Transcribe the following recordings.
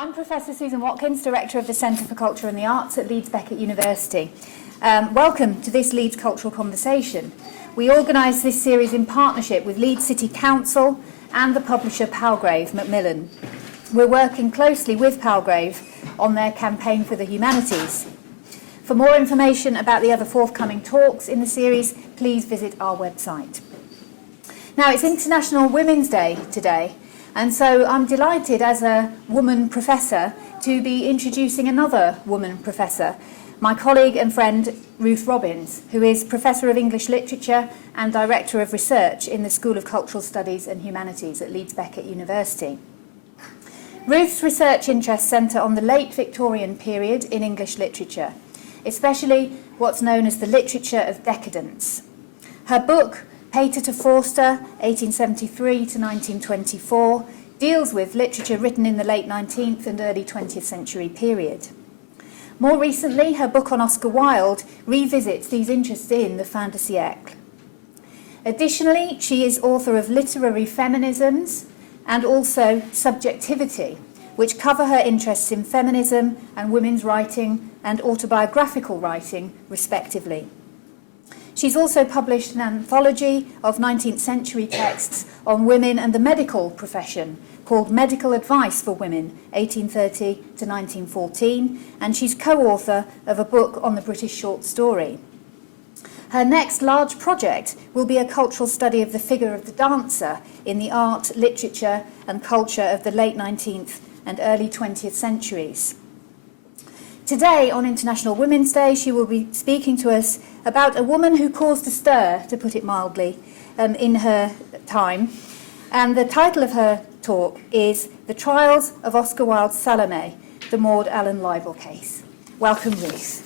I'm Professor Susan Watkins, Director of the Centre for Culture and the Arts at Leeds Beckett University. Welcome to this Leeds Cultural Conversation. We organise this series in partnership with Leeds City Council and the publisher Palgrave Macmillan. We're working closely with Palgrave on their campaign for the humanities. For more information about the other forthcoming talks in the series, please visit our website. Now, it's International Women's Day today, and so I'm delighted as a woman professor to be introducing another woman professor, my colleague and friend Ruth Robbins, who is Professor of English Literature and Director of Research in the School of Cultural Studies and Humanities at Leeds Beckett University. Ruth's research interests centre on the late Victorian period in English literature, especially what's known as the literature of decadence. Her book, Pater to Forster, 1873 to 1924, deals with literature written in the late 19th and early 20th century period. More recently, her book on Oscar Wilde revisits these interests in the fin de siècle. Additionally, she is author of Literary Feminisms and also Subjectivity, which cover her interests in feminism and women's writing and autobiographical writing, respectively. She's also published an anthology of 19th century texts on women and the medical profession called Medical Advice for Women, 1830 to 1914, and she's co-author of a book on the British short story. Her next large project will be a cultural study of the figure of the dancer in the art, literature and culture of the late 19th and early 20th centuries. Today, on International Women's Day, she will be speaking to us about a woman who caused a stir, to put it mildly, in her time. And the title of her talk is The Trials of Oscar Wilde's Salome, the Maud Allan Libel Case. Welcome, Ruth.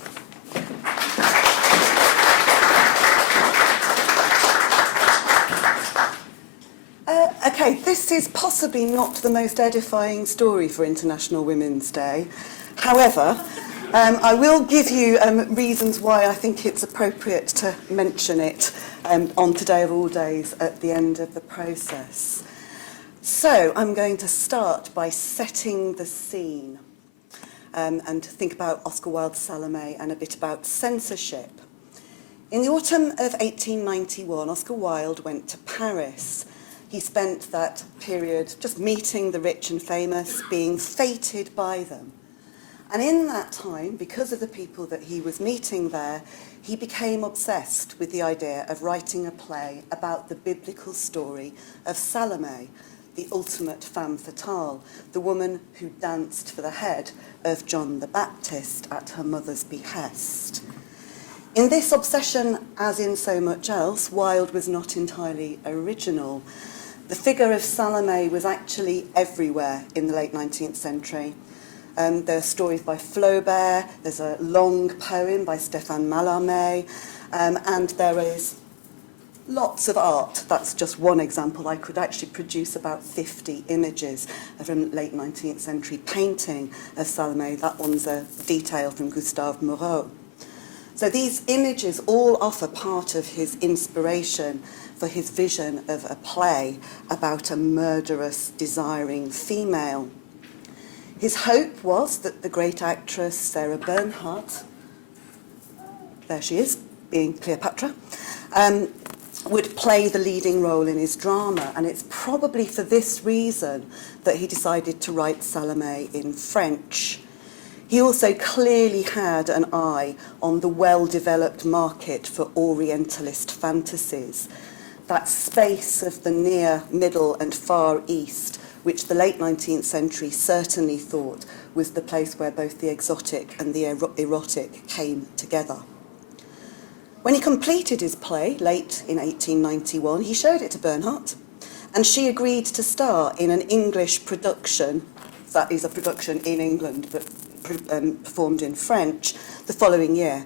Okay, this is possibly not the most edifying story for International Women's Day. However, I will give you reasons why I think it's appropriate to mention it on Today of All Days at the end of the process. So I'm going to start by setting the scene and think about Oscar Wilde's Salome and a bit about censorship. In the autumn of 1891, Oscar Wilde went to Paris. He spent that period just meeting the rich and famous, being feted by them. And in that time, because of the people that he was meeting there, he became obsessed with the idea of writing a play about the biblical story of Salome, the ultimate femme fatale, the woman who danced for the head of John the Baptist at her mother's behest. In this obsession, as in so much else, Wilde was not entirely original. The figure of Salome was actually everywhere in the late 19th century. There are stories by Flaubert, there's a long poem by Stéphane Mallarmé, and there is lots of art. That's just one example. I could actually produce about 50 images from late 19th century painting of Salome. That one's a detail from Gustave Moreau. So these images all offer part of his inspiration for his vision of a play about a murderous, desiring female. His hope was that the great actress Sarah Bernhardt, there she is, being Cleopatra, would play the leading role in his drama, and it's probably for this reason that he decided to write Salome in French. He also clearly had an eye on the well-developed market for Orientalist fantasies, that space of the near, middle and far east, which the late 19th century certainly thought was the place where both the exotic and the erotic came together. When he completed his play, late in 1891, he showed it to Bernhardt, and she agreed to star in an English production, that is a production in England, but performed in French, the following year.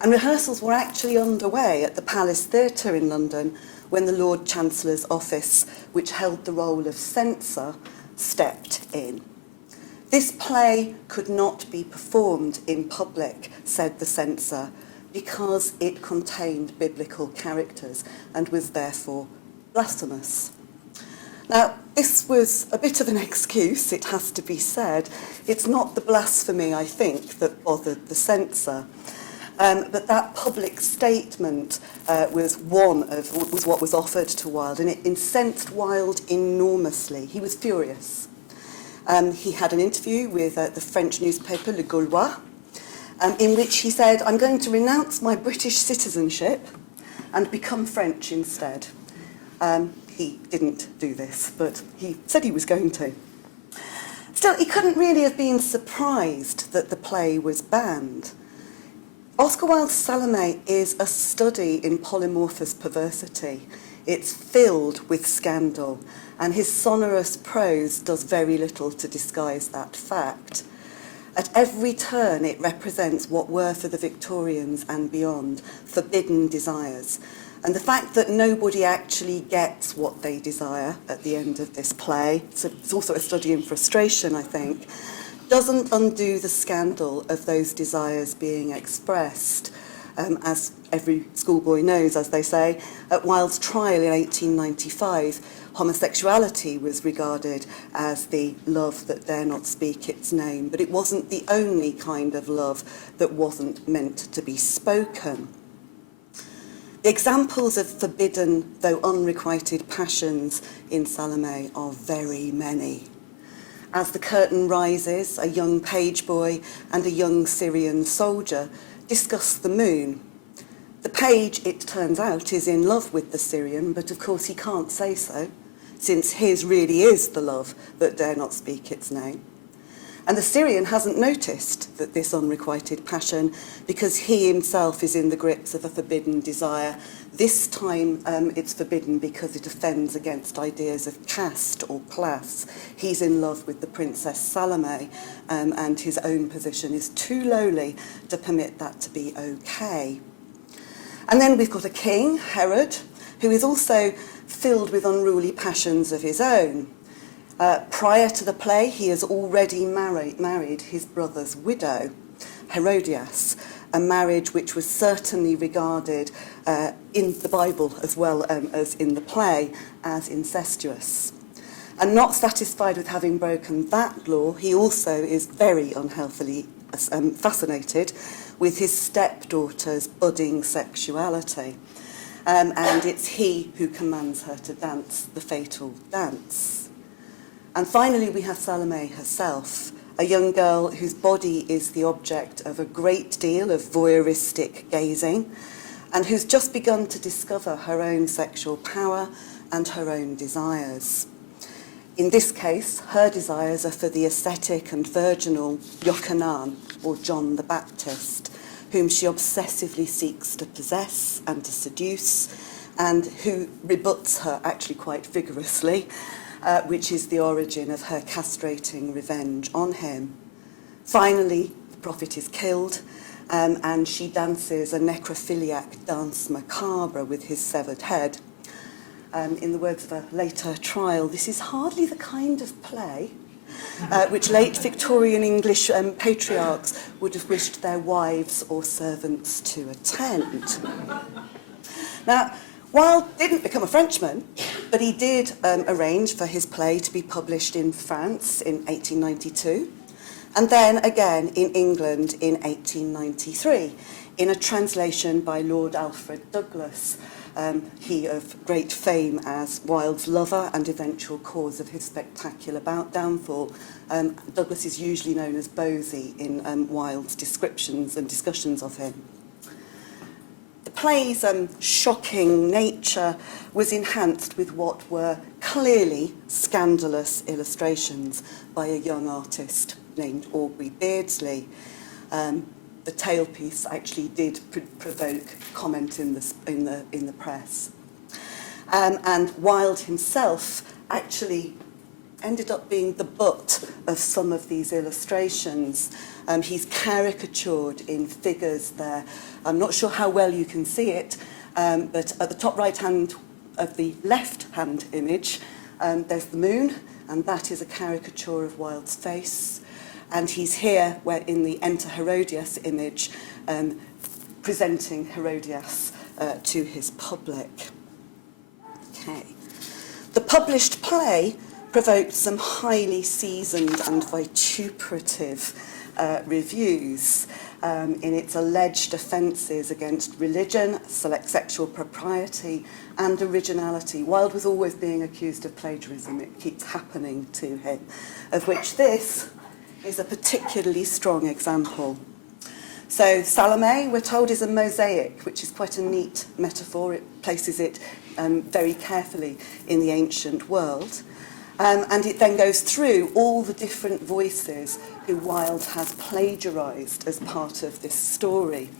And rehearsals were actually underway at the Palace Theatre in London when the Lord Chancellor's office, which held the role of censor, stepped in. This play could not be performed in public, said the censor, because it contained biblical characters and was therefore blasphemous. Now, this was a bit of an excuse, it has to be said. It's not the blasphemy, I think, that bothered the censor. But that public statement was what was offered to Wilde, and it incensed Wilde enormously. He was furious. He had an interview with the French newspaper Le Gaulois, in which he said, "I'm going to renounce my British citizenship and become French instead." He didn't do this, but he said he was going to. Still, he couldn't really have been surprised that the play was banned. Oscar Wilde's Salome is a study in polymorphous perversity. It's filled with scandal, and his sonorous prose does very little to disguise that fact. At every turn, it represents what were for the Victorians and beyond forbidden desires. And the fact that nobody actually gets what they desire at the end of this play, it's also a study in frustration, I think, doesn't undo the scandal of those desires being expressed. As every schoolboy knows, as they say, at Wilde's trial in 1895, homosexuality was regarded as the love that dare not speak its name, but it wasn't the only kind of love that wasn't meant to be spoken. The examples of forbidden, though unrequited passions in Salome are very many. As the curtain rises, a young page boy and a young Syrian soldier discuss the moon. The page, it turns out, is in love with the Syrian, but of course he can't say so, since his really is the love that dare not speak its name. And the Syrian hasn't noticed that this unrequited passion, because he himself is in the grips of a forbidden desire. This time it's forbidden because it offends against ideas of caste or class. He's in love with the Princess Salome, and his own position is too lowly to permit that to be okay. And then we've got a king, Herod, who is also filled with unruly passions of his own. Prior to the play, he has already married his brother's widow, Herodias, a marriage which was certainly regarded in the Bible as well as in the play as incestuous. And not satisfied with having broken that law, he also is very unhealthily fascinated with his stepdaughter's budding sexuality. And it's he who commands her to dance the fatal dance. And finally, we have Salome herself, a young girl whose body is the object of a great deal of voyeuristic gazing, and who's just begun to discover her own sexual power and her own desires. In this case, her desires are for the ascetic and virginal Yochanan, or John the Baptist, whom she obsessively seeks to possess and to seduce, and who rebuts her actually quite vigorously, which is the origin of her castrating revenge on him. Finally, the prophet is killed, and she dances a necrophiliac dance macabre with his severed head. In the words of a later trial, this is hardly the kind of play which late Victorian English patriarchs would have wished their wives or servants to attend. Now, Wilde didn't become a Frenchman, but he did arrange for his play to be published in France in 1892, and then again in England in 1893, in a translation by Lord Alfred Douglas, he of great fame as Wilde's lover and eventual cause of his spectacular downfall. Douglas is usually known as Bosie in Wilde's descriptions and discussions of him. The play's shocking nature was enhanced with what were clearly scandalous illustrations by a young artist named Aubrey Beardsley. The tailpiece actually did provoke comment in the press. And Wilde himself actually ended up being the butt of some of these illustrations. He's caricatured in figures there. I'm not sure how well you can see it, but at the top right hand of the left hand image, there's the moon, and that is a caricature of Wilde's face. And he's here, where in the Enter Herodias image, presenting Herodias to his public. Okay. The published play provoked some highly seasoned and vituperative reviews in its alleged offences against religion, sexual propriety and originality. Wilde was always being accused of plagiarism. It keeps happening to him, of which this is a particularly strong example. So Salome, we're told, is a mosaic, which is quite a neat metaphor. It places it very carefully in the ancient world. And it then goes through all the different voices who Wilde has plagiarised as part of this story.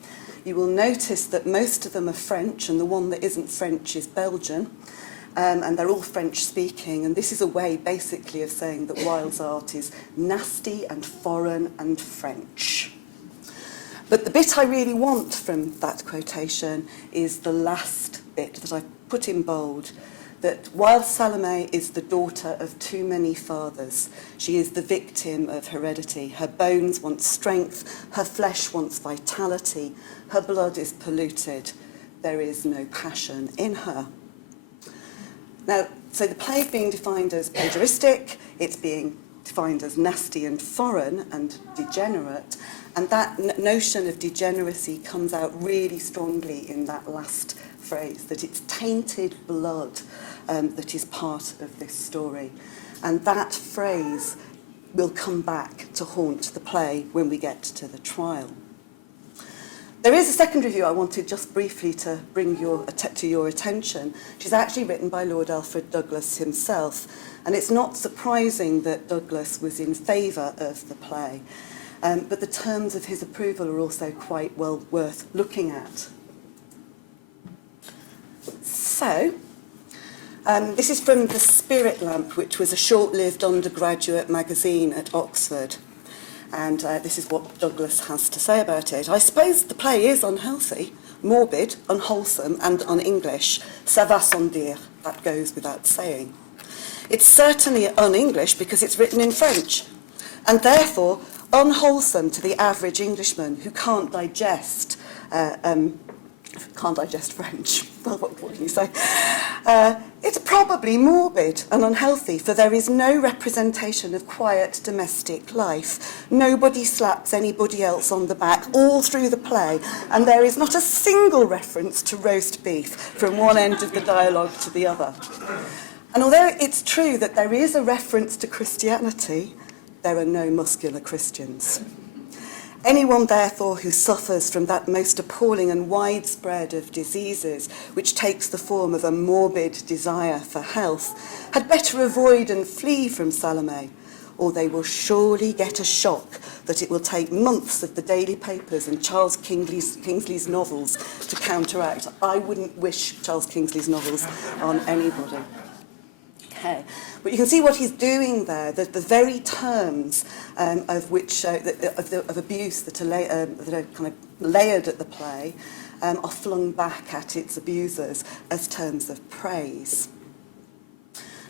You will notice that most of them are French, and the one that isn't French is Belgian, and they're all French-speaking, and this is a way, basically, of saying that Wilde's art is nasty and foreign and French. But the bit I really want from that quotation is the last bit that I've put in bold, that Wilde's Salome is the daughter of too many fathers. She is the victim of heredity. Her bones want strength, her flesh wants vitality, her blood is polluted. There is no passion in her. Now, so the play being defined as plagiaristic, it's being defined as nasty and foreign and degenerate, and that notion of degeneracy comes out really strongly in that last phrase, that it's tainted blood that is part of this story. And that phrase will come back to haunt the play when we get to the trial. There is a second review I wanted just briefly to bring to your attention. She's actually written by Lord Alfred Douglas himself, and it's not surprising that Douglas was in favour of the play, but the terms of his approval are also quite well worth looking at. So, this is from The Spirit Lamp, which was a short-lived undergraduate magazine at Oxford. And this is what Douglas has to say about it. I suppose the play is unhealthy, morbid, unwholesome, and un-English. Ça va sans dire. That goes without saying. It's certainly un-English because it's written in French, and therefore unwholesome to the average Englishman who can't digest French. Well, what can you say? It's probably morbid and unhealthy, for there is no representation of quiet domestic life. Nobody slaps anybody else on the back all through the play, and there is not a single reference to roast beef from one end of the dialogue to the other. And although it's true that there is a reference to Christianity, there are no muscular Christians. Anyone, therefore, who suffers from that most appalling and widespread of diseases, which takes the form of a morbid desire for health, had better avoid and flee from Salome, or they will surely get a shock that it will take months of the daily papers and Charles Kingsley's novels to counteract. I wouldn't wish Charles Kingsley's novels on anybody. Okay. But you can see what he's doing there, that the very terms of which of abuse that are kind of layered at the play are flung back at its abusers as terms of praise.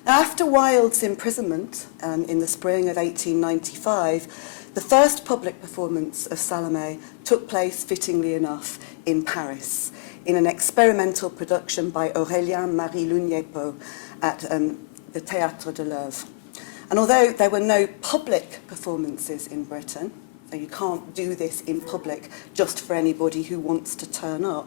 Now, after Wilde's imprisonment in the spring of 1895, the first public performance of Salome took place, fittingly enough, in Paris, in an experimental production by Aurélien Marie Lugnepo at the Théâtre de l'Oeuvre. And although there were no public performances in Britain, so you can't do this in public just for anybody who wants to turn up,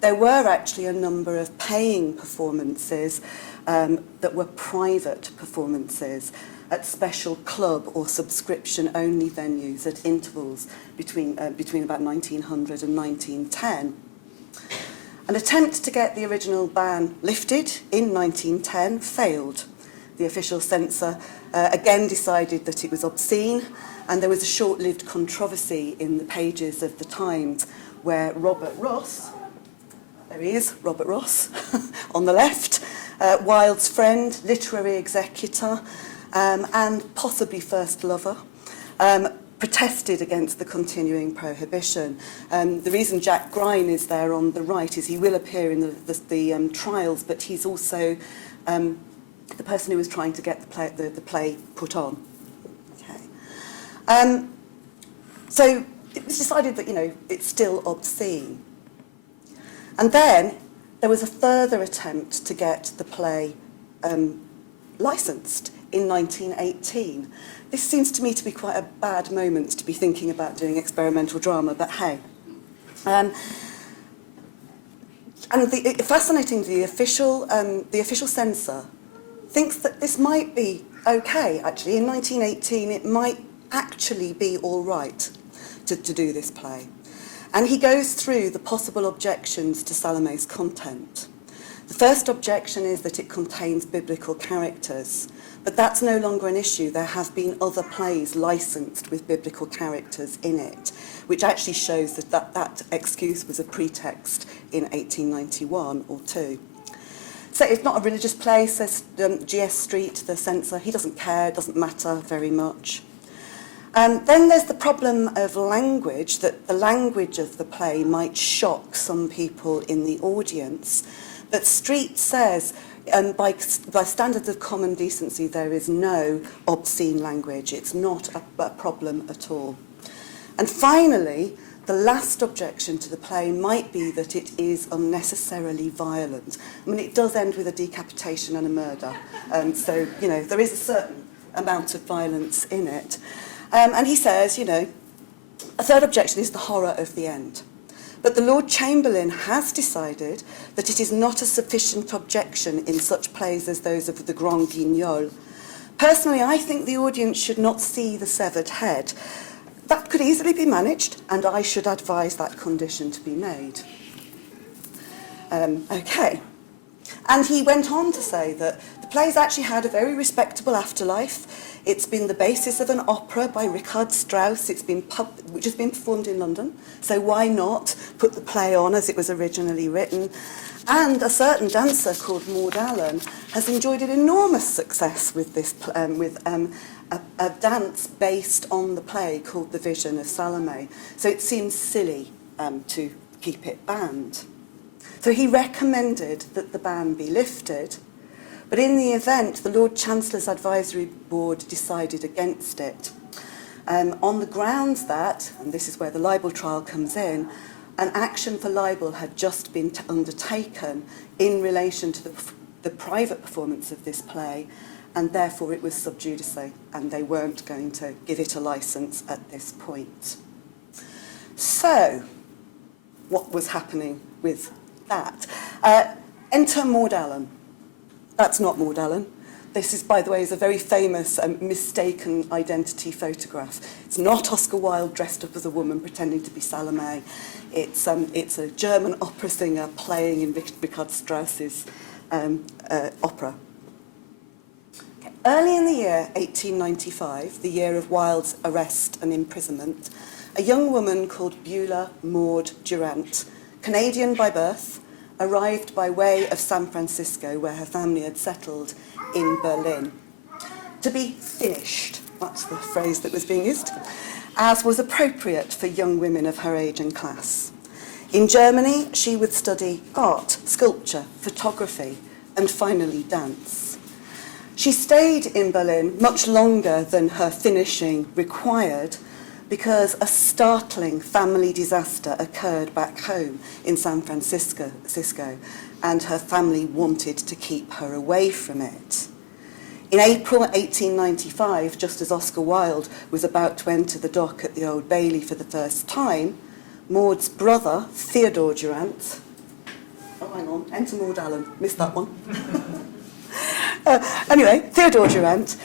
there were actually a number of paying performances that were private performances at special club or subscription-only venues at intervals between about 1900 and 1910. An attempt to get the original ban lifted in 1910 failed. The official censor again decided that it was obscene, and there was a short-lived controversy in the pages of the Times where Robert Ross, there he is, Robert Ross, on the left, Wilde's friend, literary executor, and possibly first lover, protested against the continuing prohibition. The reason Jack Grine is there on the right is he will appear in the trials, but he's also the person who was trying to get the play put on. Okay. So it was decided that, it's still obscene. And then there was a further attempt to get the play licensed in 1918. This seems to me to be quite a bad moment to be thinking about doing experimental drama, but hey. And fascinatingly, the official censor thinks that this might be okay, actually. In 1918, it might actually be all right to do this play. And he goes through the possible objections to Salome's content. The first objection is that it contains biblical characters, but that's no longer an issue. There have been other plays licensed with biblical characters in it, which actually shows that excuse was a pretext in 1891 or two. So it's not a religious play, says G.S. Street, the censor. He doesn't care, it doesn't matter very much. Then there's the problem of language, that the language of the play might shock some people in the audience. But Street says, by standards of common decency, there is no obscene language. It's not a problem at all. And finally, the last objection to the play might be that it is unnecessarily violent. I mean, it does end with a decapitation and a murder. So, you know, there is a certain amount of violence in it. And he says, you know, a third objection is the horror of the end. But the Lord Chamberlain has decided that it is not a sufficient objection in such plays as those of the Grand Guignol. Personally, I think the audience should not see the severed head. That could easily be managed, and I should advise that condition to be made. Okay. And he went on to say that the play's actually had a very respectable afterlife. It's been the basis of an opera by Richard Strauss, which has been performed in London. So why not put the play on as it was originally written? And a certain dancer called Maud Allan has enjoyed an enormous success with this, a dance based on the play called The Vision of Salome. So it seems silly to keep it banned. So he recommended that the ban be lifted, but in the event, the Lord Chancellor's advisory board decided against it, on the grounds that, and this is where the libel trial comes in, an action for libel had just been undertaken in relation to the private performance of this play, and therefore it was sub judice, and they weren't going to give it a licence at this point. So, what was happening with that? Enter Maud Allan. That's not Maud Allan. This is, by the way, is a very famous mistaken identity photograph. It's not Oscar Wilde dressed up as a woman pretending to be Salome. It's a German opera singer playing in Richard Strauss's opera. Okay. Early in the year 1895, the year of Wilde's arrest and imprisonment, a young woman called Beulah Maud Durant, Canadian by birth, arrived by way of San Francisco, where her family had settled in Berlin. To be finished, that's the phrase that was being used, as was appropriate for young women of her age and class. In Germany, she would study art, sculpture, photography, and finally dance. She stayed in Berlin much longer than her finishing required, because a startling family disaster occurred back home in San Francisco, and her family wanted to keep her away from it. In April 1895, just as Oscar Wilde was about to enter the dock at the Old Bailey for the first time, Maud's brother, Theodore Durant, enter Maud Allan, missed that one. Anyway, Theodore Durant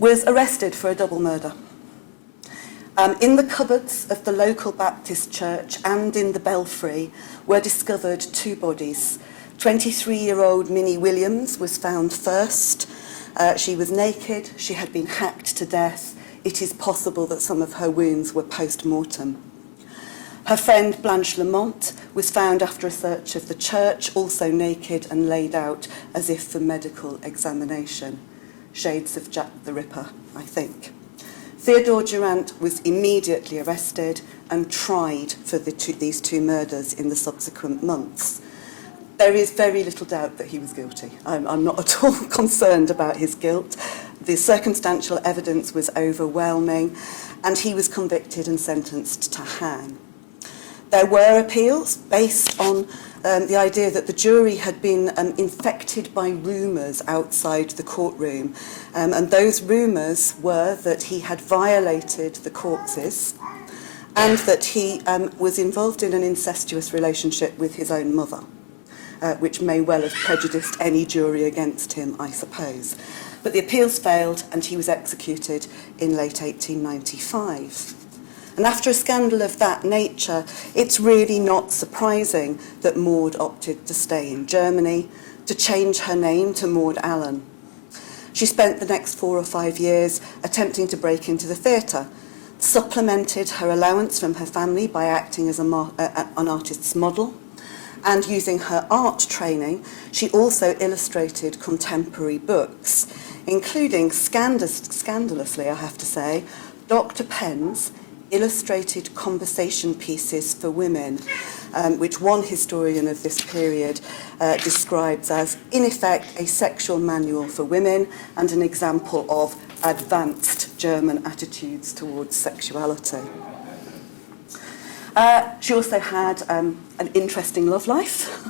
was arrested for a double murder. In the cupboards of the local Baptist church and in the belfry were discovered two bodies. 23-year-old Minnie Williams was found first. She was naked. She had been hacked to death. It is possible that some of her wounds were post-mortem. Her friend Blanche Lamont was found after a search of the church, also naked and laid out as if for medical examination. Shades of Jack the Ripper, I think. Theodore Durant was immediately arrested and tried for these two murders in the subsequent months. There is very little doubt that he was guilty. I'm not at all concerned about his guilt. The circumstantial evidence was overwhelming, and he was convicted and sentenced to hang. There were appeals based on the idea that the jury had been infected by rumours outside the courtroom. And those rumours were that he had violated the corpses and that he was involved in an incestuous relationship with his own mother, which may well have prejudiced any jury against him, I suppose. But the appeals failed and he was executed in late 1895. And after a scandal of that nature, it's really not surprising that Maud opted to stay in Germany, to change her name to Maud Allan. She spent the next 4 or 5 years attempting to break into the theatre, supplemented her allowance from her family by acting as an artist's model, and using her art training, she also illustrated contemporary books, including, scandalously I have to say, Dr. Penn's illustrated conversation pieces for women, which one historian of this period describes as, in effect, a sexual manual for women and an example of advanced German attitudes towards sexuality. She also had an interesting love life,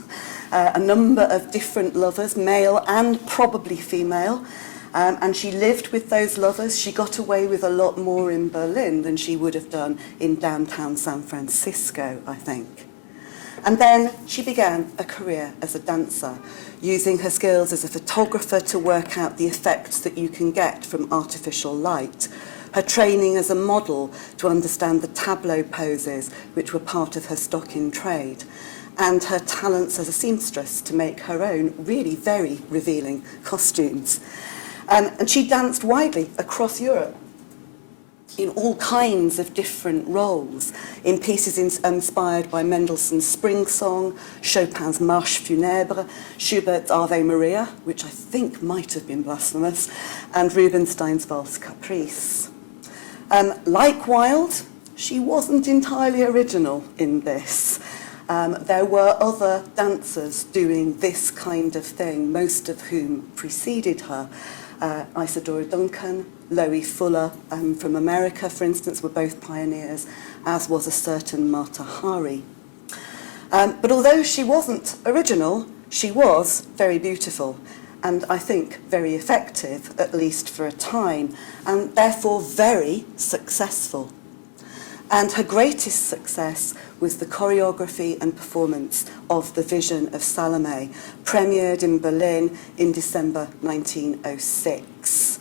a number of different lovers, male and probably female, and she lived with those lovers. She got away with a lot more in Berlin than she would have done in downtown San Francisco, I think. And then she began a career as a dancer, using her skills as a photographer to work out the effects that you can get from artificial light, her training as a model to understand the tableau poses which were part of her stock in trade, and her talents as a seamstress to make her own really very revealing costumes. And she danced widely across Europe in all kinds of different roles, in pieces inspired by Mendelssohn's Spring Song, Chopin's Marche Funèbre, Schubert's Ave Maria, which I think might have been blasphemous, and Rubinstein's Valse Caprice. Like Wilde, she wasn't entirely original in this. There were other dancers doing this kind of thing, most of whom preceded her. Isadora Duncan, Loie Fuller from America, for instance, were both pioneers, as was a certain Mata Hari. But although she wasn't original, she was very beautiful, and I think very effective, at least for a time, and therefore very successful. And her greatest success was the choreography and performance of The Vision of Salome, premiered in Berlin in December 1906.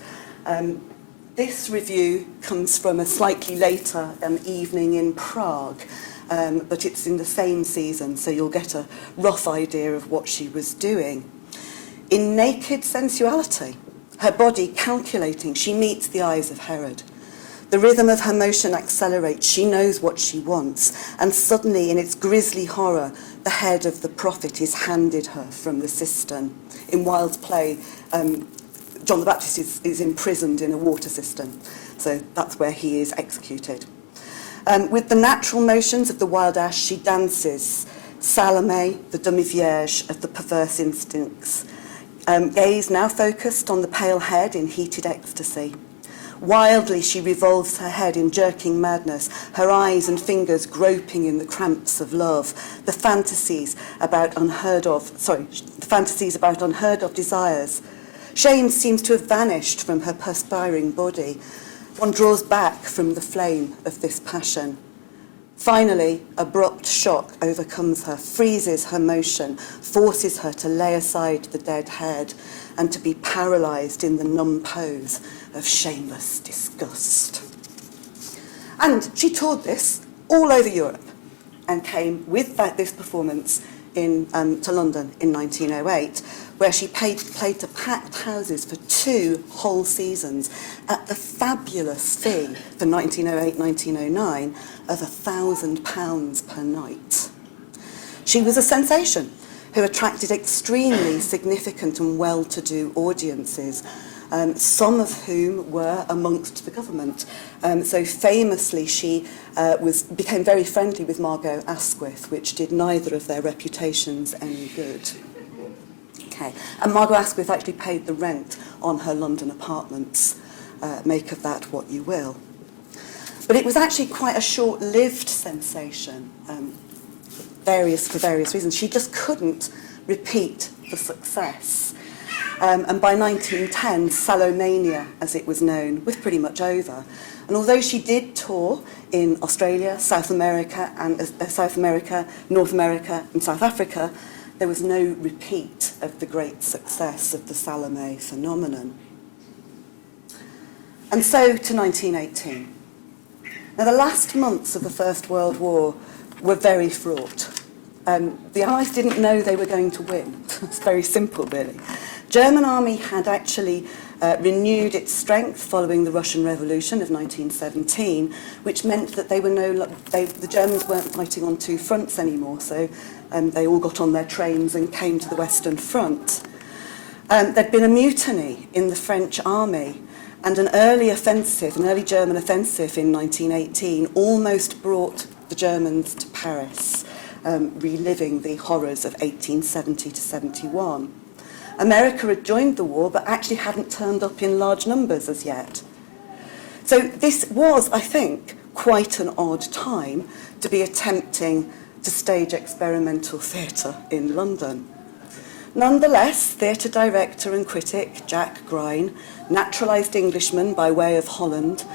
This review comes from a slightly later evening in Prague, but it's in the same season, so you'll get a rough idea of what she was doing. In naked sensuality, her body calculating, she meets the eyes of Herod. The rhythm of her motion accelerates. She knows what she wants. And suddenly, in its grisly horror, the head of the prophet is handed her from the cistern. In Wilde's play, John the Baptist is imprisoned in a water cistern. So that's where he is executed. With the natural motions of the wild ass, she dances. Salome, the demi-vierge of the perverse instincts. Gaze now focused on the pale head in heated ecstasy. Wildly she revolves her head in jerking madness, her eyes and fingers groping in the cramps of love, the fantasies about unheard of desires. Shame seems to have vanished from her perspiring body. One draws back from the flame of this passion. Finally, abrupt shock overcomes her, freezes her motion, forces her to lay aside the dead head and to be paralysed in the numb pose of shameless disgust. And she toured this all over Europe and came with this performance to London in 1908, where she played to packed houses for 2 whole seasons at the fabulous fee for 1908-1909 of £1,000 per night. She was a sensation who attracted extremely significant and well-to-do audiences, some of whom were amongst the government. So famously, she became very friendly with Margot Asquith, which did neither of their reputations any good. Okay. And Margot Asquith actually paid the rent on her London apartments. Make of that what you will. But it was actually quite a short-lived sensation. for various reasons. She just couldn't repeat the success. And by 1910, Salomania, as it was known, was pretty much over. And although she did tour in Australia, South America, North America, and South Africa, there was no repeat of the great success of the Salome phenomenon. And so to 1918. Now, the last months of the First World War were very fraught. The Allies didn't know they were going to win. It's very simple, really. German army had actually renewed its strength following the Russian Revolution of 1917, which meant that the Germans weren't fighting on two fronts anymore, so they all got on their trains and came to the Western Front. There'd been a mutiny in the French army, and an early German offensive in 1918 almost brought the Germans to Paris, reliving the horrors of 1870 to 71. America had joined the war, but actually hadn't turned up in large numbers as yet. So this was, I think, quite an odd time to be attempting to stage experimental theatre in London. Nonetheless, theatre director and critic Jack Grine, naturalised Englishman by way of Holland,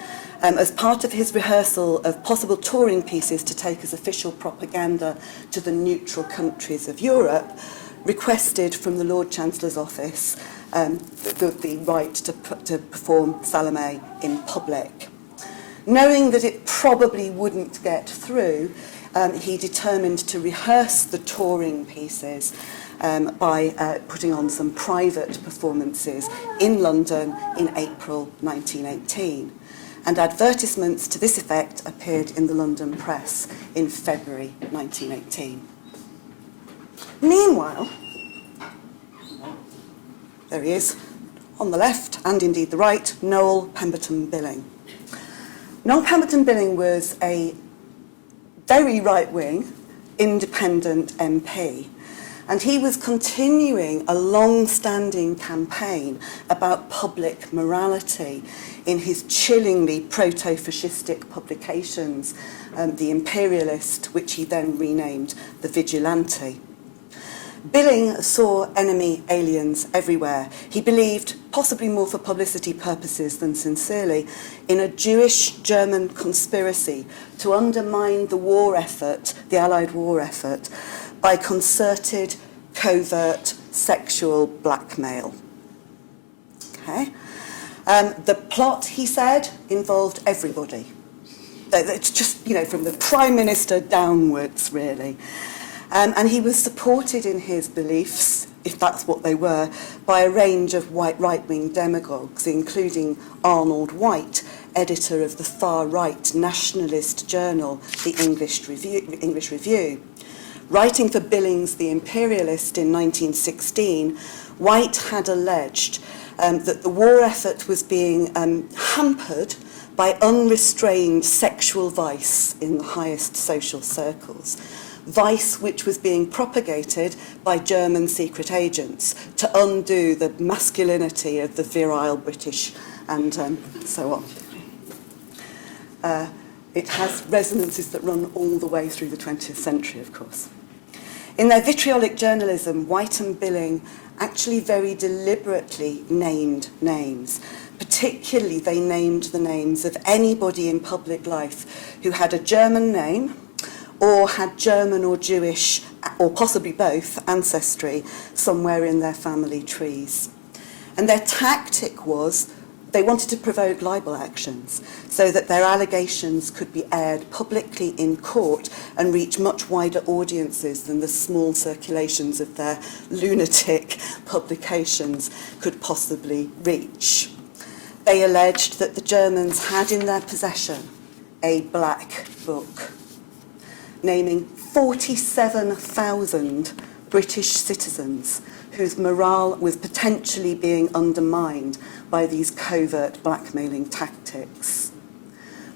as part of his rehearsal of possible touring pieces to take as official propaganda to the neutral countries of Europe, requested from the Lord Chancellor's office the right to perform Salome in public. Knowing that it probably wouldn't get through, he determined to rehearse the touring pieces by putting on some private performances in London in April 1918. And advertisements to this effect appeared in the London press in February 1918. Meanwhile, there he is, on the left, and indeed the right, Noel Pemberton-Billing. Noel Pemberton-Billing was a very right-wing, independent MP, and he was continuing a long-standing campaign about public morality in his chillingly proto-fascistic publications, The Imperialist, which he then renamed The Vigilante. Billing saw enemy aliens everywhere. He believed, possibly more for publicity purposes than sincerely, in a Jewish-German conspiracy to undermine the war effort, the Allied war effort, by concerted, covert, sexual blackmail. Okay? The plot, he said, involved everybody. It's just, from the Prime Minister downwards, really. And he was supported in his beliefs, if that's what they were, by a range of right-wing demagogues, including Arnold White, editor of the far-right nationalist journal, the English Review. Writing for Billing's The Imperialist in 1916, White had alleged that the war effort was being hampered by unrestrained sexual vice in the highest social circles. Vice which was being propagated by German secret agents to undo the masculinity of the virile British and so on. It has resonances that run all the way through the 20th century, of course. In their vitriolic journalism, White and Billing actually very deliberately named names. Particularly, they named the names of anybody in public life who had a German name or had German or Jewish, or possibly both, ancestry somewhere in their family trees. And their tactic was they wanted to provoke libel actions so that their allegations could be aired publicly in court and reach much wider audiences than the small circulations of their lunatic publications could possibly reach. They alleged that the Germans had in their possession a black book naming 47,000 British citizens whose morale was potentially being undermined by these covert blackmailing tactics.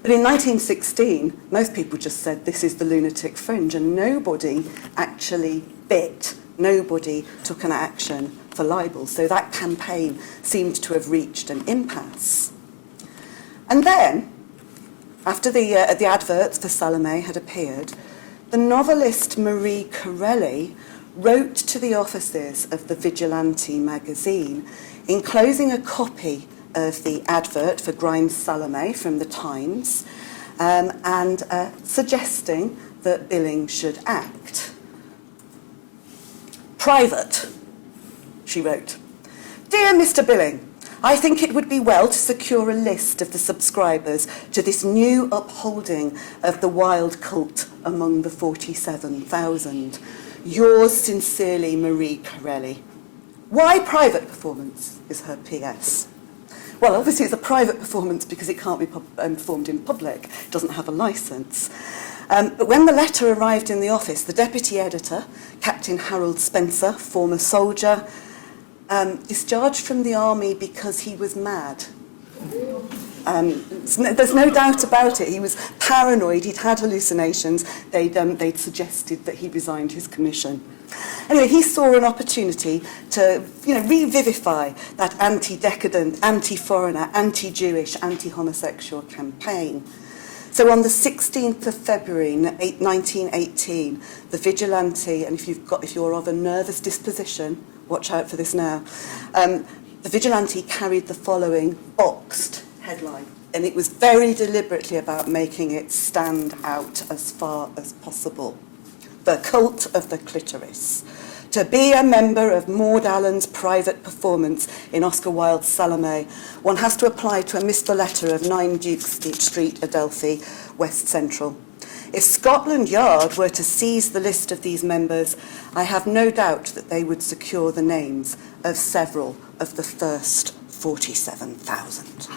But in 1916, most people just said this is the lunatic fringe, and nobody actually bit, nobody took an action for libel. So that campaign seemed to have reached an impasse. And then, after the adverts for Salome had appeared, the novelist Marie Corelli wrote to the offices of the Vigilante magazine, enclosing a copy of the advert for Grimes' Salome from the Times, and suggesting that Billing should act. Private, she wrote. Dear Mr. Billing, I think it would be well to secure a list of the subscribers to this new upholding of the Wilde cult among the 47,000. Yours sincerely, Marie Corelli. Why private performance is her PS. Well, obviously it's a private performance because it can't be performed in public. It doesn't have a licence. But when the letter arrived in the office, the deputy editor, Captain Harold Spencer, former soldier, discharged from the army because he was mad. There's no doubt about it. He was paranoid. He'd had hallucinations. They'd suggested that he resigned his commission. Anyway, he saw an opportunity to, revivify that anti-decadent, anti-foreigner, anti-Jewish, anti-homosexual campaign. So on the 16th of February 1918, the Vigilante, and if you're of a nervous disposition, watch out for this now, the Vigilante carried the following boxed headline, and it was very deliberately about making it stand out as far as possible. The cult of the clitoris. To be a member of Maud Allan's private performance in Oscar Wilde's Salome, one has to apply to a Mr. Letter of 9 Duke Street, Adelphi, West Central. If Scotland Yard were to seize the list of these members, I have no doubt that they would secure the names of several of the first 47,000.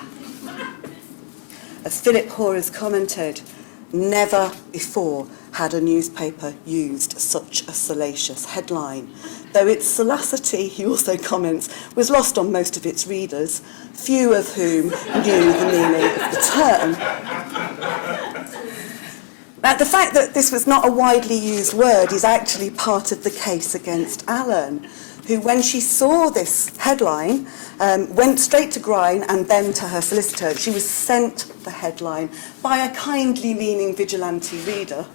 As Philip Hoare has commented, never before had a newspaper used such a salacious headline. Though its salacity, he also comments, was lost on most of its readers, few of whom knew the meaning of the term. Now, the fact that this was not a widely used word is actually part of the case against Allan, who, when she saw this headline, went straight to Grine and then to her solicitor. She was sent the headline by a kindly meaning vigilante reader.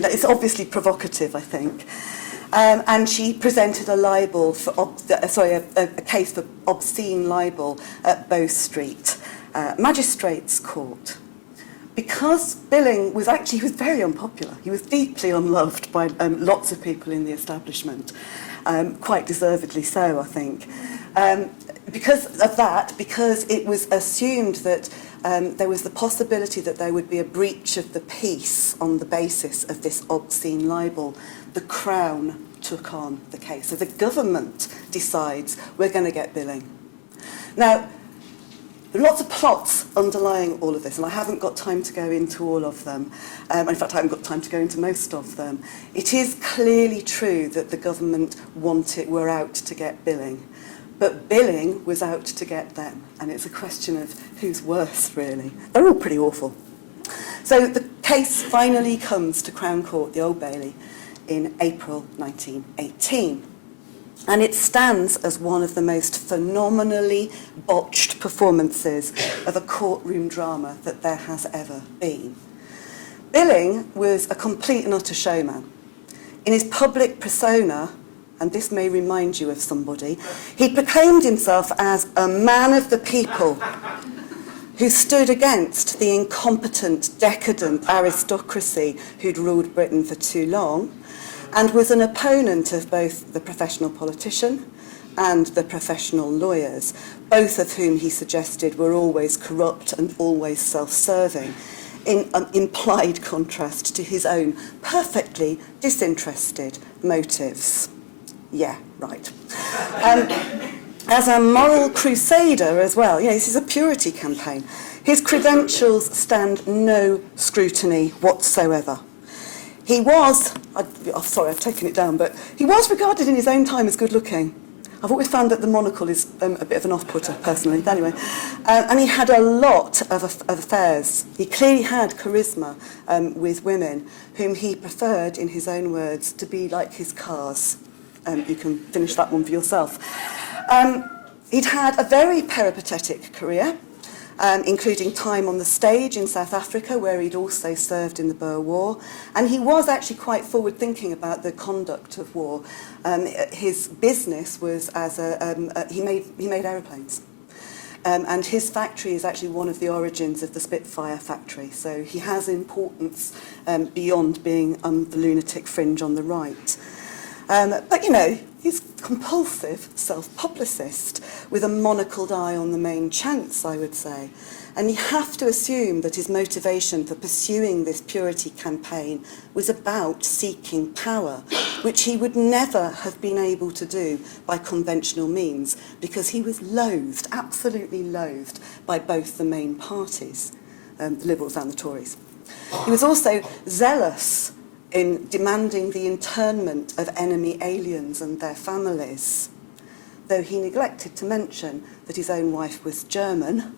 It's obviously provocative, I think. And she presented a libel for a case for obscene libel at Bow Street Magistrates Court. Because Billing was very unpopular. He was deeply unloved by lots of people in the establishment, quite deservedly so, I think. Because of that, because it was assumed that there was the possibility that there would be a breach of the peace on the basis of this obscene libel, the Crown took on the case. So the government decides we're going to get Billing. Now, there are lots of plots underlying all of this, and I haven't got time to go into all of them. In fact, I haven't got time to go into most of them. It is clearly true that the government were out to get Billing, but Billing was out to get them, and it's a question of who's worse, really. They're all pretty awful. So the case finally comes to Crown Court, the Old Bailey, in April 1918. And it stands as one of the most phenomenally botched performances of a courtroom drama that there has ever been. Billing was a complete and utter showman. In his public persona, and this may remind you of somebody, he proclaimed himself as a man of the people who stood against the incompetent, decadent aristocracy who'd ruled Britain for too long, and was an opponent of both the professional politician and the professional lawyers, both of whom he suggested were always corrupt and always self-serving, in an implied contrast to his own perfectly disinterested motives. Yeah, right. As a moral crusader as well, this is a purity campaign. His credentials stand no scrutiny whatsoever. He was, I've taken it down, but he was regarded in his own time as good-looking. I've always found that the monocle is a bit of an off-putter, personally. But anyway, and he had a lot of affairs. He clearly had charisma with women, whom he preferred, in his own words, to be like his cars. You can finish that one for yourself. He'd had a very peripatetic career. including time on the stage in South Africa, where he'd also served in the Boer War. And he was actually quite forward-thinking about the conduct of war. His business was he made aeroplanes. And his factory is actually one of the origins of the Spitfire factory. So he has importance beyond being on the lunatic fringe on the right. But, you know, he's compulsive self-publicist with a monocled eye on the main chance, I would say. And you have to assume that his motivation for pursuing this purity campaign was about seeking power, which he would never have been able to do by conventional means, because he was loathed, absolutely loathed, by both the main parties, the Liberals and the Tories. He was also zealous in demanding the internment of enemy aliens and their families, though he neglected to mention that his own wife was German.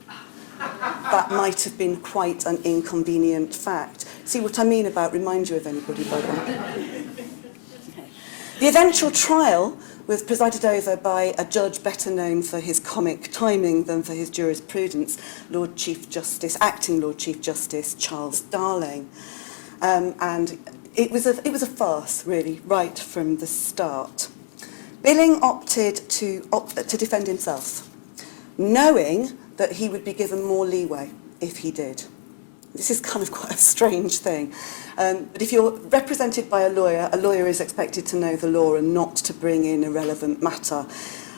That might have been quite an inconvenient fact. See what I mean about remind you of anybody by that? The eventual trial was presided over by a judge better known for his comic timing than for his jurisprudence, Acting Lord Chief Justice Charles Darling. And it was a farce, really, right from the start. Billing opted to defend himself, knowing that he would be given more leeway if he did. This is kind of quite a strange thing. But if you're represented by a lawyer is expected to know the law and not to bring in irrelevant matter.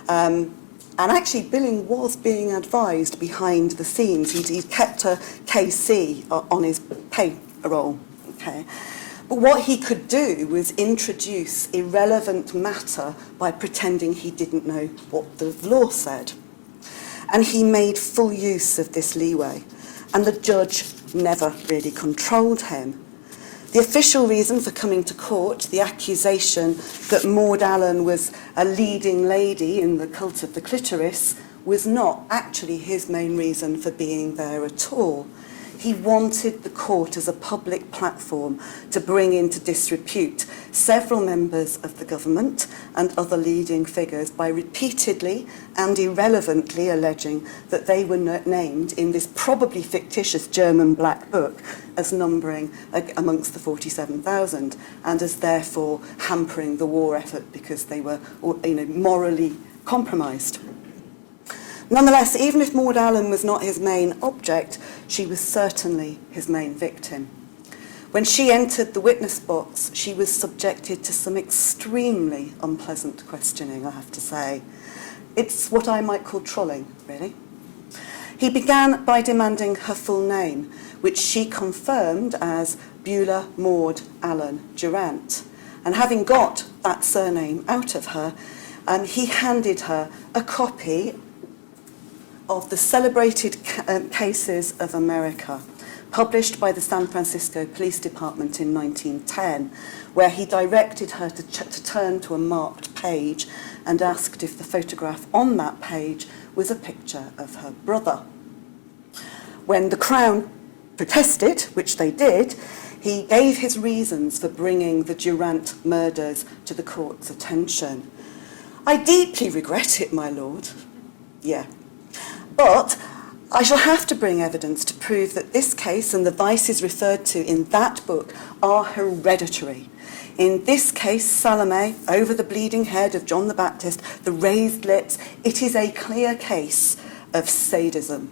And actually, Billing was being advised behind the scenes. He'd kept a KC on his payroll. Okay. But what he could do was introduce irrelevant matter by pretending he didn't know what the law said. And he made full use of this leeway, and the judge never really controlled him. The official reason for coming to court, the accusation that Maud Allan was a leading lady in the cult of the clitoris, was not actually his main reason for being there at all. He wanted the court as a public platform to bring into disrepute several members of the government and other leading figures by repeatedly and irrelevantly alleging that they were named in this probably fictitious German black book as numbering amongst the 47,000 and as therefore hampering the war effort because they were, morally compromised. Nonetheless, even if Maud Allan was not his main object, she was certainly his main victim. When she entered the witness box, she was subjected to some extremely unpleasant questioning, I have to say. It's what I might call trolling, really. He began by demanding her full name, which she confirmed as Beulah Maud Allan Durant. And having got that surname out of her, he handed her a copy of the Celebrated Cases of America, published by the San Francisco Police Department in 1910, where he directed her to turn to a marked page and asked if the photograph on that page was a picture of her brother. When the Crown protested, which they did, he gave his reasons for bringing the Durant murders to the court's attention. "I deeply regret it, my lord." Yeah. But I shall have to bring evidence to prove that this case and the vices referred to in that book are hereditary. In this case, Salome, over the bleeding head of John the Baptist, the raised lips, it is a clear case of sadism.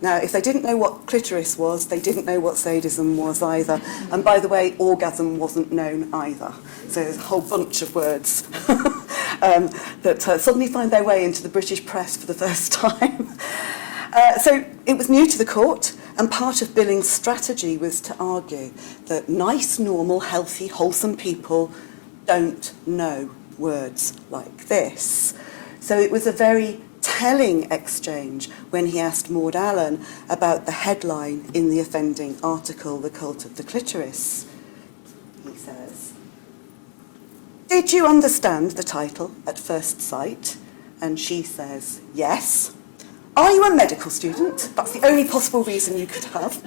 Now, if they didn't know what clitoris was, they didn't know what sadism was either. And by the way, orgasm wasn't known either. So there's a whole bunch of words that suddenly find their way into the British press for the first time. So it was new to the court, and part of Billing's strategy was to argue that nice, normal, healthy, wholesome people don't know words like this. So it was a very telling exchange when he asked Maud Allan about the headline in the offending article, The Cult of the Clitoris. He says, "Did you understand the title at first sight?" And she says, "Yes." "Are you a medical student?" That's the only possible reason you could have.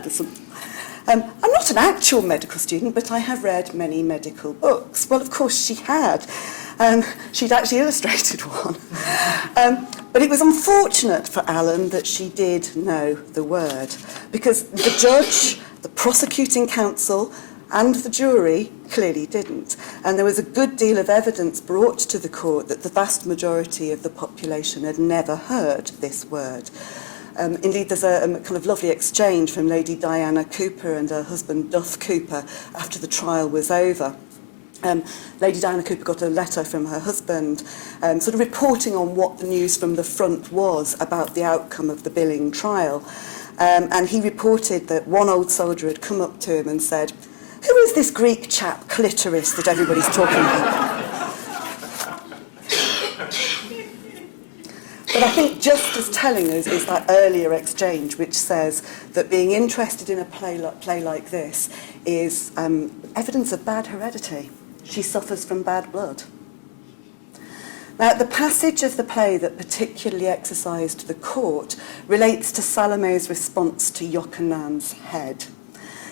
"I'm not an actual medical student, but I have read many medical books." Well, of course she had. She'd actually illustrated one. But it was unfortunate for Allan that she did know the word, because the judge, the prosecuting counsel, and the jury clearly didn't. And there was a good deal of evidence brought to the court that the vast majority of the population had never heard this word. Indeed, there's a kind of lovely exchange from Lady Diana Cooper and her husband Duff Cooper after the trial was over. Lady Diana Cooper got a letter from her husband sort of reporting on what the news from the front was about the outcome of the Billing trial. And he reported that one old soldier had come up to him and said, "Who is this Greek chap, Clitoris, that everybody's talking about?" But I think just as telling us is that earlier exchange, which says that being interested in a play like this is evidence of bad heredity. She suffers from bad blood. Now, the passage of the play that particularly exercised the court relates to Salome's response to Yochanan's head.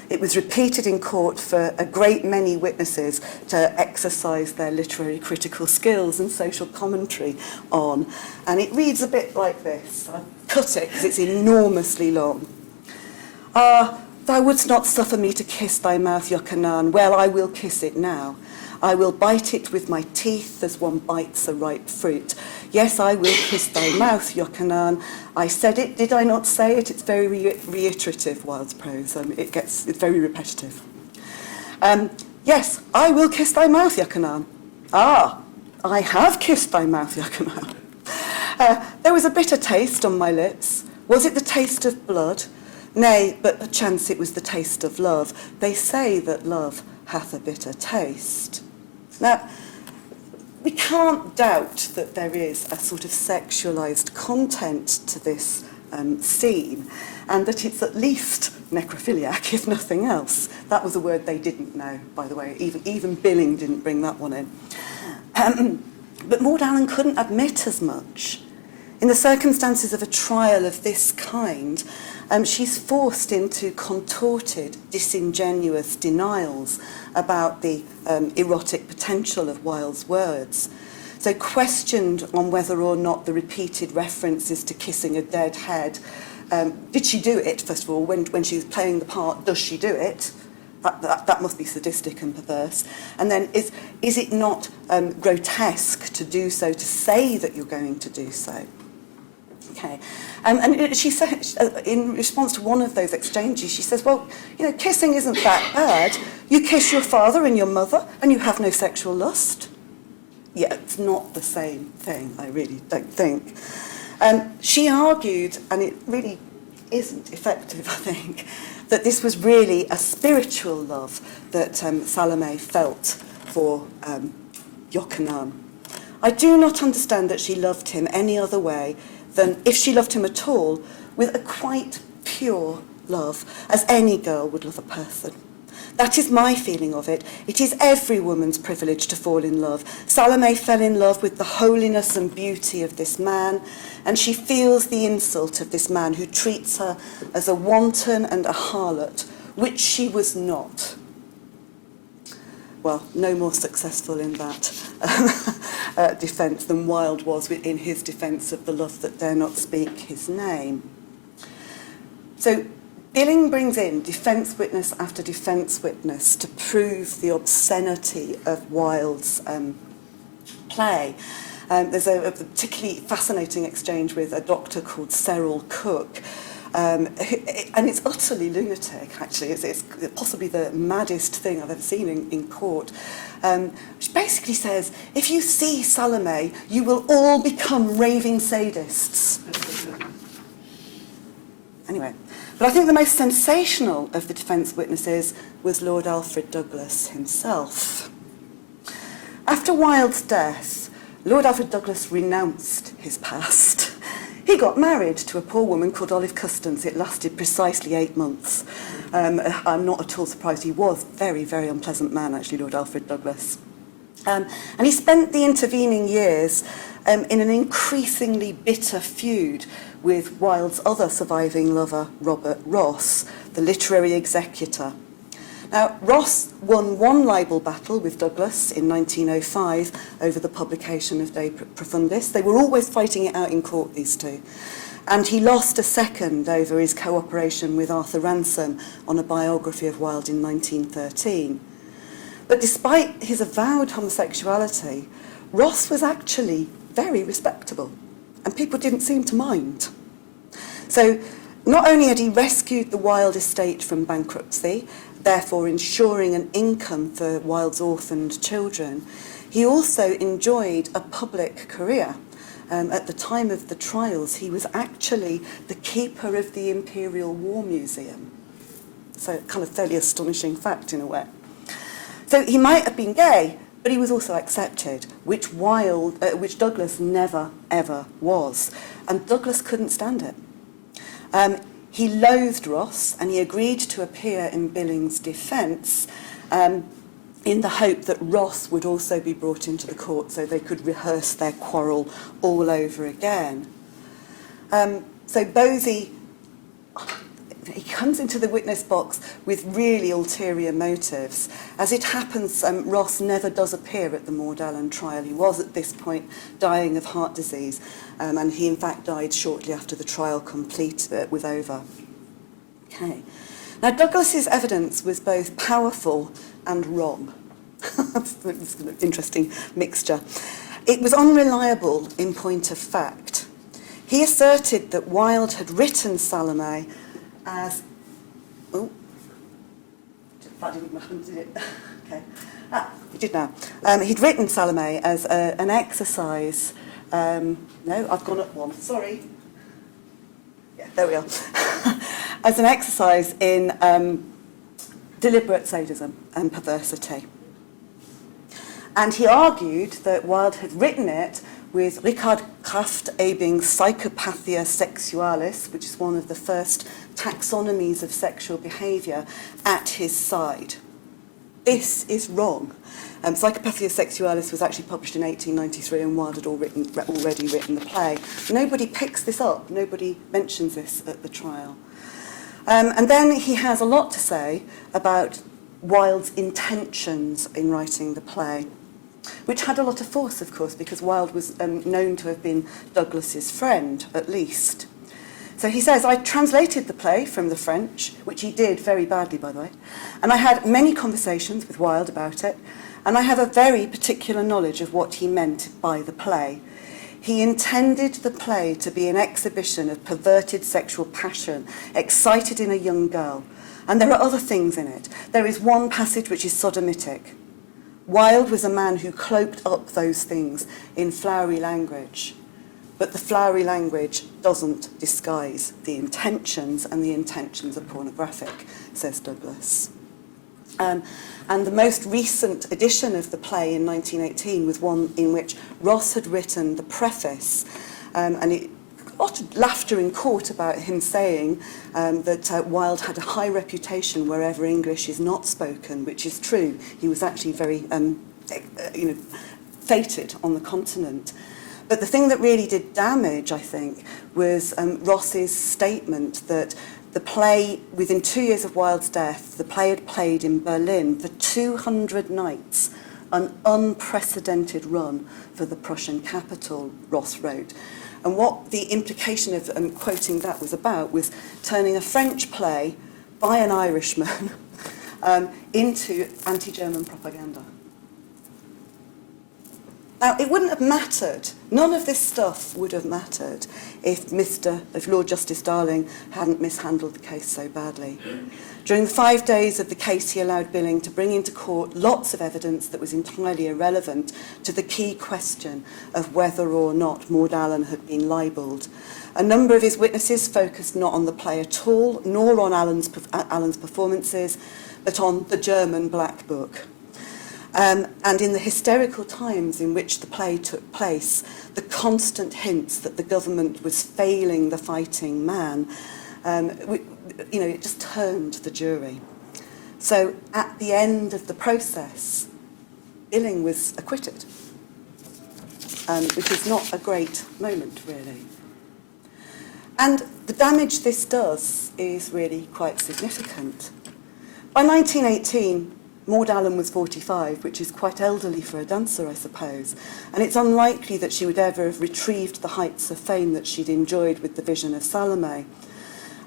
It was repeated in court for a great many witnesses to exercise their literary critical skills and social commentary on. And it reads a bit like this. I've cut it because it's enormously long. "Ah, thou wouldst not suffer me to kiss thy mouth, Yochanan. Well, I will kiss it now. I will bite it with my teeth as one bites a ripe fruit. Yes, I will kiss thy mouth, Yochanan. I said it, did I not say it? It's very reiterative, Wilde's prose. It's very repetitive. Yes, I will kiss thy mouth, Yochanan. Ah, I have kissed thy mouth, Yochanan. There was a bitter taste on my lips. Was it the taste of blood? Nay, but perchance it was the taste of love. They say that love hath a bitter taste." Now, we can't doubt that there is a sort of sexualised content to this scene, and that it's at least necrophiliac, if nothing else. That was a word they didn't know, by the way. Even Billing didn't bring that one in. But Maud Allan couldn't admit as much. In the circumstances of a trial of this kind, she's forced into contorted, disingenuous denials about the erotic potential of Wilde's words. So questioned on whether or not the repeated references to kissing a dead head, did she do it, first of all, when she was playing the part, does she do it? That must be sadistic and perverse. And then is it not grotesque to do so, to say that you're going to do so? Okay. And she said, in response to one of those exchanges, she says, well, you know, kissing isn't that bad. You kiss your father and your mother and you have no sexual lust. Yeah, it's not the same thing, I really don't think. She argued, and it really isn't effective, I think, that this was really a spiritual love that Salome felt for Yochanan. I do not understand that she loved him any other way than, if she loved him at all, with a quite pure love, as any girl would love a person. That is my feeling of it. It is every woman's privilege to fall in love. Salome fell in love with the holiness and beauty of this man, and she feels the insult of this man who treats her as a wanton and a harlot, which she was not. Well, no more successful in that defence than Wilde was in his defence of the love that dare not speak his name. So Billing brings in defence witness after defence witness to prove the obscenity of Wilde's play. There's a particularly fascinating exchange with a doctor called Cyril Cook, and it's utterly lunatic, actually. It's possibly the maddest thing I've ever seen in court. Which basically says, if you see Salome, you will all become raving sadists. Anyway, but I think the most sensational of the defence witnesses was Lord Alfred Douglas himself. After Wilde's death, Lord Alfred Douglas renounced his past. He got married to a poor woman called Olive Custance. It lasted precisely 8 months. I'm not at all surprised. He was a very, very unpleasant man, actually, Lord Alfred Douglas. And he spent the intervening years in an increasingly bitter feud with Wilde's other surviving lover, Robert Ross, the literary executor. Now, Ross won one libel battle with Douglas in 1905 over the publication of De Profundis. They were always fighting it out in court, these two. And he lost a second over his cooperation with Arthur Ransome on a biography of Wilde in 1913. But despite his avowed homosexuality, Ross was actually very respectable, and people didn't seem to mind. So not only had he rescued the Wilde estate from bankruptcy, therefore ensuring an income for Wilde's orphaned children, he also enjoyed a public career. At the time of the trials, he was actually the keeper of the Imperial War Museum. So kind of fairly astonishing fact in a way. So he might have been gay, but he was also accepted, which Douglas never, ever was. And Douglas couldn't stand it. He loathed Ross, and he agreed to appear in Billing's defence in the hope that Ross would also be brought into the court so they could rehearse their quarrel all over again. So Bosie, he comes into the witness box with really ulterior motives. As it happens, Ross never does appear at the Maud Allan trial. He was at this point dying of heart disease, and he in fact died shortly after the trial was over. Okay. Now Douglas's evidence was both powerful and wrong. It's an interesting mixture. It was unreliable in point of fact. He asserted that Wilde had written Salome as, that didn't happen, did it? Okay. It did now. He'd written Salome as an exercise. No, I've gone up one. Sorry. Yeah, there we are. As an exercise in deliberate sadism and perversity. And he argued that Wilde had written it with Richard Krafft-Ebing's Psychopathia Sexualis, which is one of the first taxonomies of sexual behaviour, at his side. This is wrong. Psychopathia Sexualis was actually published in 1893, and Wilde had already written the play. Nobody picks this up. Nobody mentions this at the trial. And then he has a lot to say about Wilde's intentions in writing the play, which had a lot of force, of course, because Wilde was known to have been Douglas's friend, at least. So he says, I translated the play from the French, which he did very badly, by the way, and I had many conversations with Wilde about it, and I have a very particular knowledge of what he meant by the play. He intended the play to be an exhibition of perverted sexual passion, excited in a young girl. And there are other things in it. There is one passage which is sodomitic. Wilde was a man who cloaked up those things in flowery language. But the flowery language doesn't disguise the intentions, and the intentions are pornographic, says Douglas. And the most recent edition of the play in 1918 was one in which Ross had written the preface, and it got laughter in court about him saying that Wilde had a high reputation wherever English is not spoken, which is true. He was actually very, feted on the continent. But the thing that really did damage, I think, was Ross's statement that the play, within 2 years of Wilde's death, the play had played in Berlin for 200 nights, an unprecedented run for the Prussian capital, Ross wrote. And what the implication of quoting that was about was turning a French play by an Irishman into anti-German propaganda. Now, it wouldn't have mattered. None of this stuff would have mattered if Lord Justice Darling hadn't mishandled the case so badly. During the 5 days of the case, he allowed Billing to bring into court lots of evidence that was entirely irrelevant to the key question of whether or not Maud Allan had been libelled. A number of his witnesses focused not on the play at all, nor on Allan's performances, but on the German Black Book. And in the hysterical times in which the play took place, the constant hints that the government was failing the fighting man, it just turned the jury. So at the end of the process, Billing was acquitted, which is not a great moment, really. And the damage this does is really quite significant. By 1918, Maud Allan was 45, which is quite elderly for a dancer, I suppose, and it's unlikely that she would ever have retrieved the heights of fame that she'd enjoyed with the vision of Salome.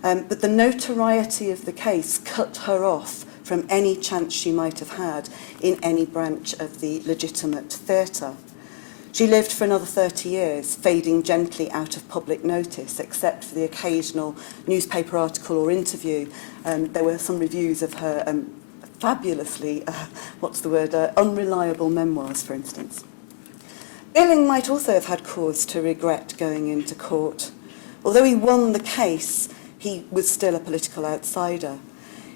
But the notoriety of the case cut her off from any chance she might have had in any branch of the legitimate theatre. She lived for another 30 years, fading gently out of public notice, except for the occasional newspaper article or interview. There were some reviews of her fabulously, unreliable memoirs, for instance. Billing might also have had cause to regret going into court. Although he won the case, he was still a political outsider.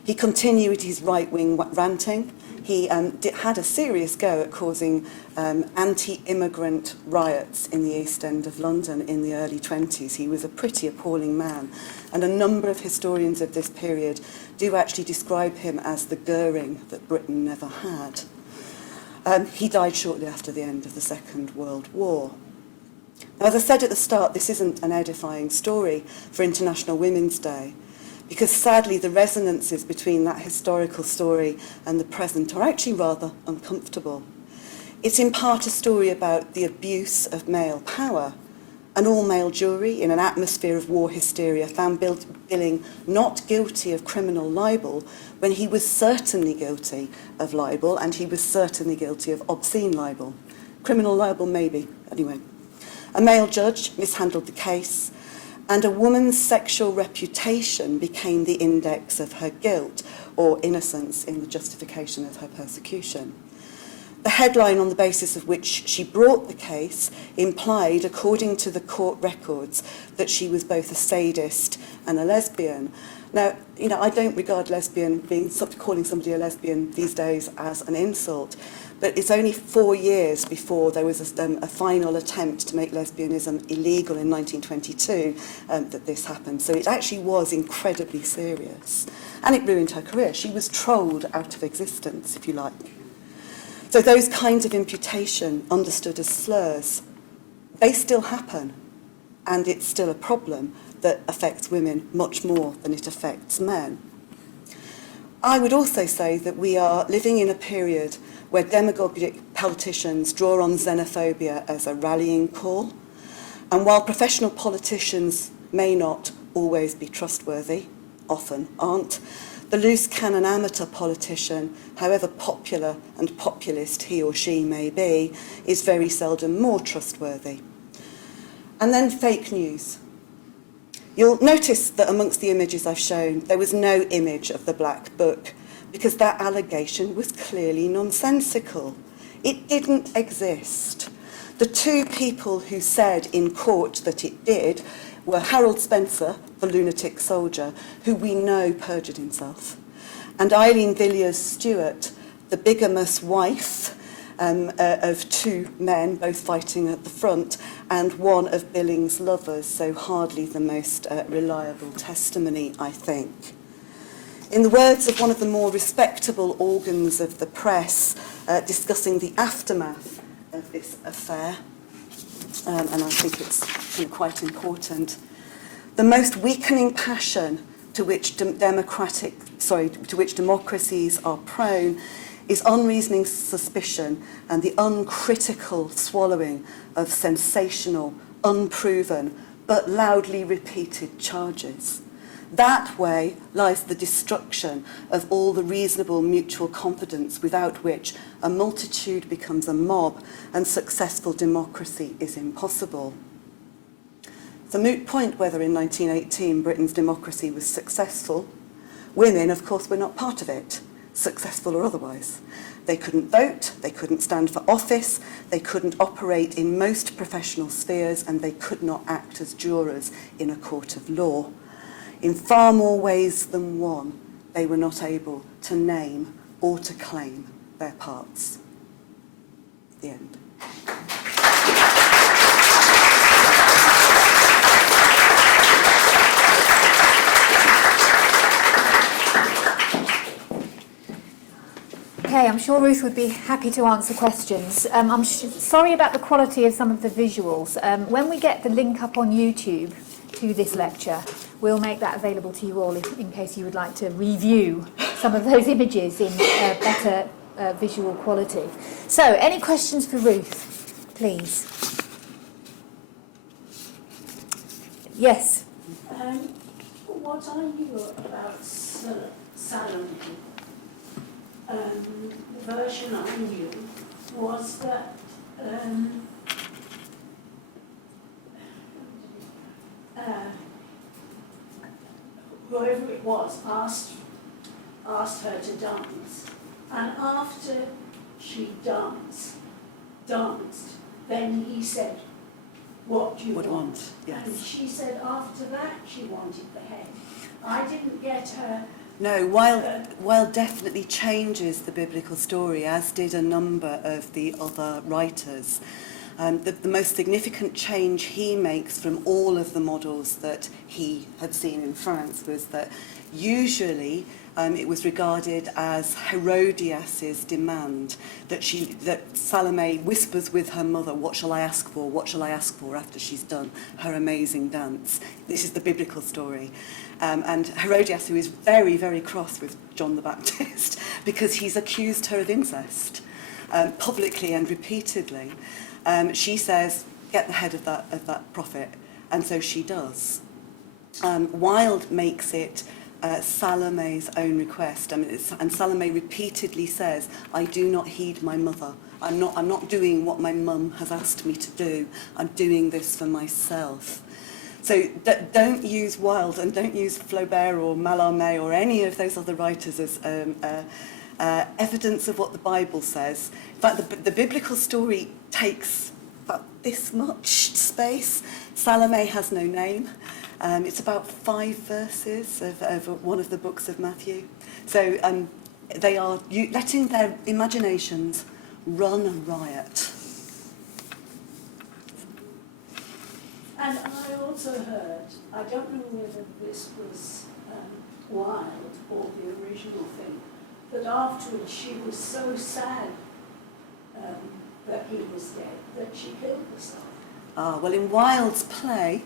He continued his right-wing ranting. He had a serious go at causing anti-immigrant riots in the East End of London in the early 20s. He was a pretty appalling man, and a number of historians of this period do actually describe him as the Goering that Britain never had. He died shortly after the end of the Second World War. Now, as I said at the start, this isn't an edifying story for International Women's Day, because sadly the resonances between that historical story and the present are actually rather uncomfortable. It's in part a story about the abuse of male power. An all-male jury in an atmosphere of war hysteria found Billing not guilty of criminal libel when he was certainly guilty of libel, and he was certainly guilty of obscene libel. Criminal libel, maybe, anyway. A male judge mishandled the case, and a woman's sexual reputation became the index of her guilt or innocence in the justification of her persecution. The headline on the basis of which she brought the case implied, according to the court records, that she was both a sadist and a lesbian. Now, I don't regard calling somebody a lesbian these days as an insult, but it's only 4 years before there was a final attempt to make lesbianism illegal in 1922 that this happened. So it actually was incredibly serious. And it ruined her career. She was trolled out of existence, if you like. So those kinds of imputation, understood as slurs, they still happen. And it's still a problem that affects women much more than it affects men. I would also say that we are living in a period where demagogic politicians draw on xenophobia as a rallying call. And while professional politicians may not always be trustworthy, often aren't, the loose cannon amateur politician, however popular and populist he or she may be, is very seldom more trustworthy. And then fake news. You'll notice that amongst the images I've shown, there was no image of the Black Book, because that allegation was clearly nonsensical. It didn't exist. The two people who said in court that it did were Harold Spencer, the lunatic soldier, who we know perjured himself, and Eileen Villiers-Stewart, the bigamous wife of two men, both fighting at the front, and one of Billing's lovers, so hardly the most reliable testimony, I think. In the words of one of the more respectable organs of the press discussing the aftermath of this affair, and I think it's quite important, the most weakening passion to which democracies are prone is unreasoning suspicion and the uncritical swallowing of sensational, unproven, but loudly repeated charges. That way lies the destruction of all the reasonable mutual confidence without which a multitude becomes a mob and successful democracy is impossible. It's a moot point whether in 1918 Britain's democracy was successful. Women, of course, were not part of it, successful or otherwise. They couldn't vote, they couldn't stand for office, they couldn't operate in most professional spheres, and they could not act as jurors in a court of law. In far more ways than one, they were not able to name or to claim their parts. The end. Okay, I'm sure sure Ruth would be happy to answer questions. I'm sorry about the quality of some of the visuals. When we get the link up on YouTube to this lecture, we'll make that available to you all in case you would like to review some of those images in better visual quality. So, any questions for Ruth, please? Yes. What I knew about Salome, the version I knew was that whoever it was asked her to dance, and after she danced, then he said, "What do you want?" Yes. And she said after that she wanted the head. I didn't get her. No, Wilde definitely changes the biblical story, as did a number of the other writers. The most significant change he makes from all of the models that he had seen in France was that usually it was regarded as Herodias's demand that Salome whispers with her mother, "What shall I ask for? What shall I ask for?" after she's done her amazing dance. This is the biblical story. And Herodias, who is very, very cross with John the Baptist because he's accused her of incest publicly and repeatedly, she says, "Get the head of that prophet," and so she does. Wilde makes it Salome's own request, and Salome repeatedly says, "I do not heed my mother. I'm not doing what my mum has asked me to do. I'm doing this for myself." So don't use Wilde and don't use Flaubert or Mallarmé or any of those other writers as evidence of what the Bible says. In fact, the biblical story takes about this much space. Salome has no name. It's about 5 verses of one of the books of Matthew. So they are letting their imaginations run riot. And I also heard, I don't know whether this was Wilde or the original thing, that afterwards she was so sad that he was dead that she killed herself. Well, in Wilde's play,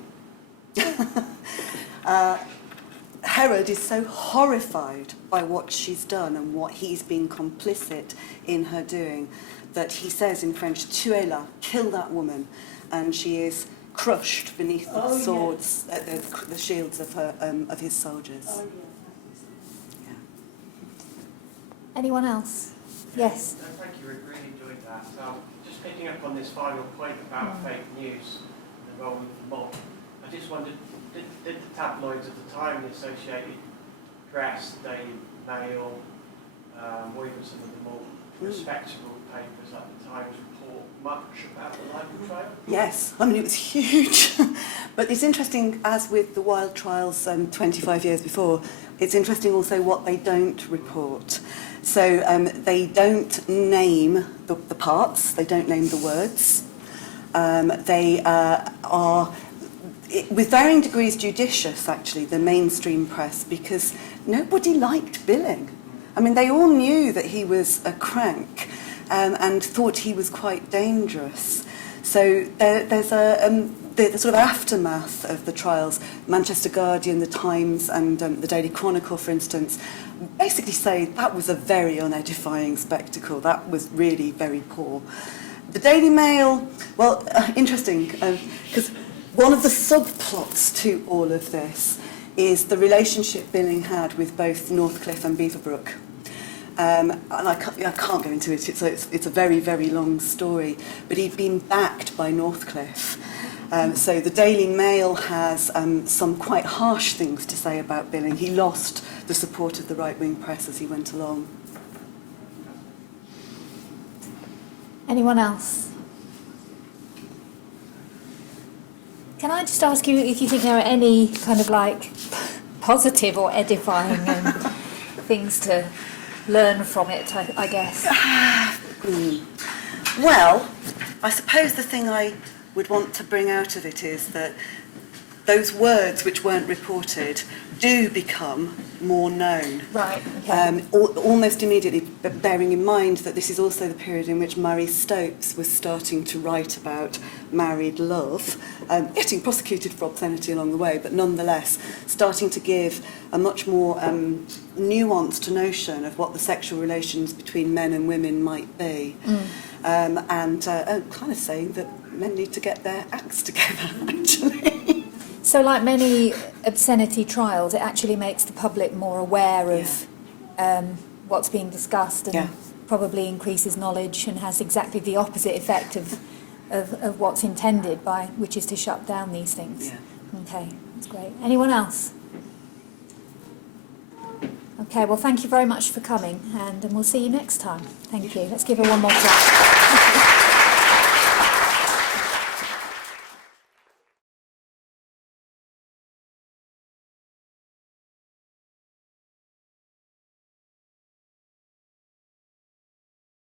Herod is so horrified by what she's done and what he's been complicit in her doing that he says in French, "Tuez la, kill that woman," and she is crushed beneath the swords, the shields of his soldiers. Oh, Yeah. Anyone else? Yes. No, thank you, we really enjoyed that. So, just picking up on this final point about fake news and the role of the mob, I just wondered, did the tabloids at the time, the Associated Press, Daily Mail, or even some of the more respectable papers at the time, report much about the Libel trial? Yes, I mean, it was huge. But it's interesting, as with the Wilde trials 25 years before, it's interesting also what they don't report. So they don't name the parts, they don't name the words. They are, with varying degrees, judicious, actually, the mainstream press, because nobody liked Billing. I mean, they all knew that he was a crank and thought he was quite dangerous. So there's the sort of aftermath of the trials. Manchester Guardian, the Times and the Daily Chronicle, for instance, basically say that was a very unedifying spectacle. That was really very poor. The Daily Mail, well, interesting, because one of the subplots to all of this is the relationship Billing had with both Northcliffe and Beaverbrook. And I can't go into it, it's a very, very long story, but he'd been backed by Northcliffe. So the Daily Mail has some quite harsh things to say about Billing. He lost the support of the right-wing press as he went along. Anyone else? Can I just ask you if you think there are any kind of like positive or edifying things to learn from it, I guess? Well, I suppose the thing I would want to bring out of it is that those words which weren't reported do become more known. Right, okay. Almost immediately, but bearing in mind that this is also the period in which Murray Stopes was starting to write about married love, getting prosecuted for obscenity along the way, but nonetheless starting to give a much more nuanced notion of what the sexual relations between men and women might be. And kind of saying that men need to get their acts together, actually. So like many obscenity trials, it actually makes the public more aware of what's being discussed and probably increases knowledge and has exactly the opposite effect of what's intended, by which is to shut down these things. Yeah. Okay, that's great. Anyone else? Okay, well, thank you very much for coming, and we'll see you next time. Thank you. Let's give her one more clap.